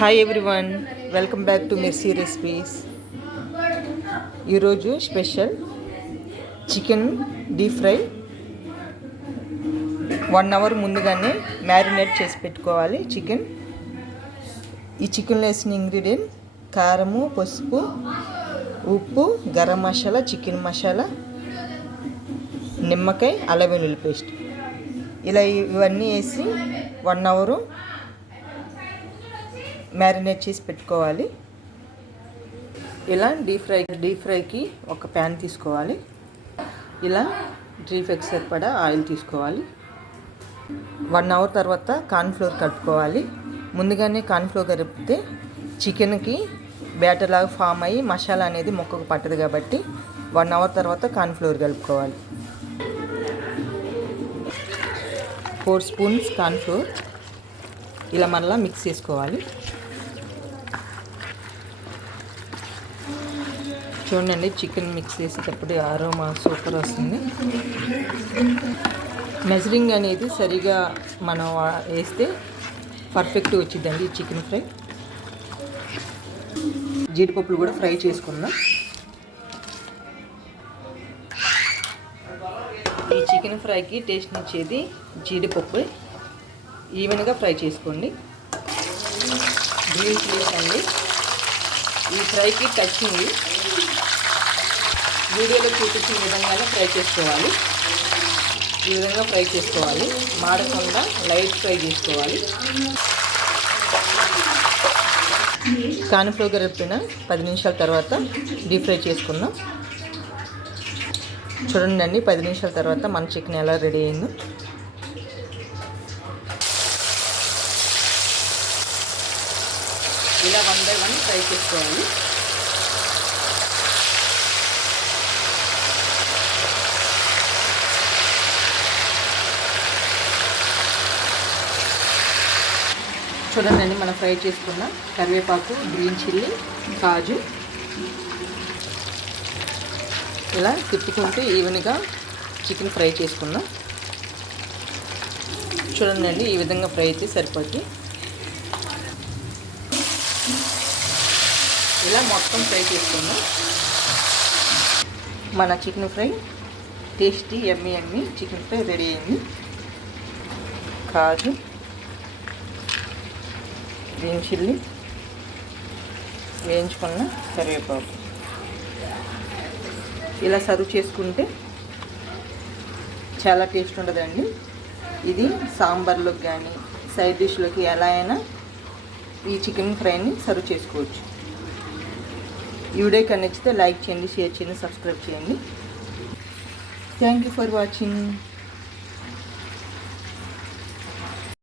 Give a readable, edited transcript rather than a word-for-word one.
Hi everyone, welcome back to Mirsi recipes. ఈరోజు special chicken deep fry. 1 hour ముందుగానే marinate చేసి పెట్టుకోవాలి చికెన్. ఈ చికెన్లో వేసిన ఇంగ్రీడియంట్ కారము, పసుపు, ఉప్పు, గరం మసాలా, చికెన్ మసాలా, నిమ్మకాయ, అల్లం వెల్లుల్లి పేస్ట్. ఇలా ఇవన్నీ వేసి 1 అవరు మ్యారినేట్ చేసి పెట్టుకోవాలి. ఇలా డీప్ ఫ్రైకి ఒక ప్యాన్ తీసుకోవాలి. ఇలా డీప్ ఫ్రైకి సరిపడా ఆయిల్ తీసుకోవాలి. 1 అవర్ తర్వాత కార్న్ఫ్లోర్ కలుపుకోవాలి. ముందుగానే కార్న్ఫ్లోర్ కలిపితే చికెన్కి బ్యాటర్ లాగా ఫామ్ అయ్యి మసాలా అనేది మొక్కకు పట్టదు కాబట్టి 1 అవర్ తర్వాత కార్న్ఫ్లోర్ కలుపుకోవాలి. 4 స్పూన్స్ కార్న్ఫ్లోర్ ఇలా మళ్ళీ మిక్స్ చేసుకోవాలి. చూడండి, చికెన్ మిక్స్ చేసేటప్పుడు అరోమా సూపర్ వస్తుంది. మెజరింగ్ అనేది సరిగా మనం వేస్తే పర్ఫెక్ట్ వచ్చిందండి ఈ చికెన్ ఫ్రై. జీడిపప్పులు కూడా ఫ్రై చేసుకుందాం. ఈ చికెన్ ఫ్రైకి టేస్ట్ ఇచ్చేది జీడిపప్పు. ఈవెన్గా ఫ్రై చేసుకోండి. గ్రీన్ చిల్లీస్ అండి. ఈ ఫ్రైకి టచ్చింగ్ వీడియోలో చూపించిన విధంగానే ఫ్రై చేసుకోవాలి. ఈ విధంగా ఫ్రై చేసుకోవాలి, మాడకుండా లైట్ ఫ్రై చేసుకోవాలి. కార్న్ఫ్లోర్ కలిపిన 10 నిమిషాల తర్వాత డీప్ ఫ్రై చేసుకుందాం. చూడండి, 10 నిమిషాల తర్వాత మన చికెన్ ఎలా రెడీ అయిందో. ఇలా 1 బై 1 ఫ్రై చేసుకోవాలి. చూడండి, మనం ఫ్రై చేసుకున్న కరివేపాకు, గ్రీన్ చిల్లీ, కాజు ఇలా తిప్పుకుంటూ ఈవెన్గా చికెన్ ఫ్రై చేసుకుందాం. చూడండి, ఈ విధంగా ఫ్రై అయితే సరిపోద్ది. ఇలా మొత్తం ఫ్రై చేసుకుందాం. మన చికెన్ ఫ్రై టేస్టీ యమ్మీ చికెన్ ఫ్రై రెడీ అయింది. కాజు, గ్రీన్ చిల్లీ, వేయించుకున్న కరివేపాకు ఇలా సర్వ్ చేసుకుంటే చాలా టేస్ట్ ఉంటుందండి. ఇది సాంబార్లోకి కానీ సైడ్ డిష్లోకి ఎలా అయినా ఈ చికెన్ ఫ్రైని సర్వ్ చేసుకోవచ్చు. ఈ వీడియో కనుక నచ్చితే లైక్ చేయండి, షేర్ చేయండి, సబ్స్క్రైబ్ చేయండి. Thank you for watching.